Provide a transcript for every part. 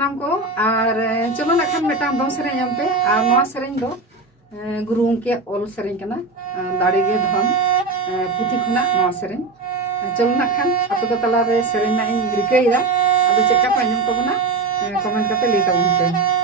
सानाम को और चलो ना खान मेटा दो सेरें पे और नवा सेरें दो गुरु के ओल सेरें कना दाड़ी गे धन पुथी खुना नवा सेरें चलो ना खान आप को तला रे सेरें ना इन रिकईदा अब चेका को अंजम तबना कमेंट करते ले तबन पे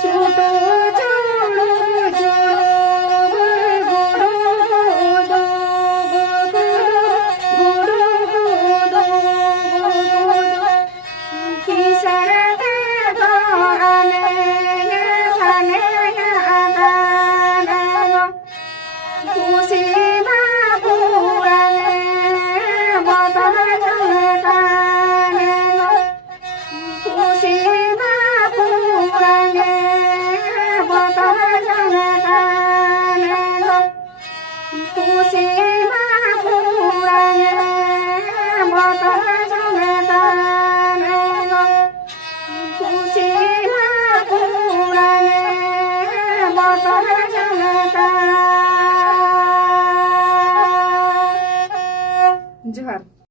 to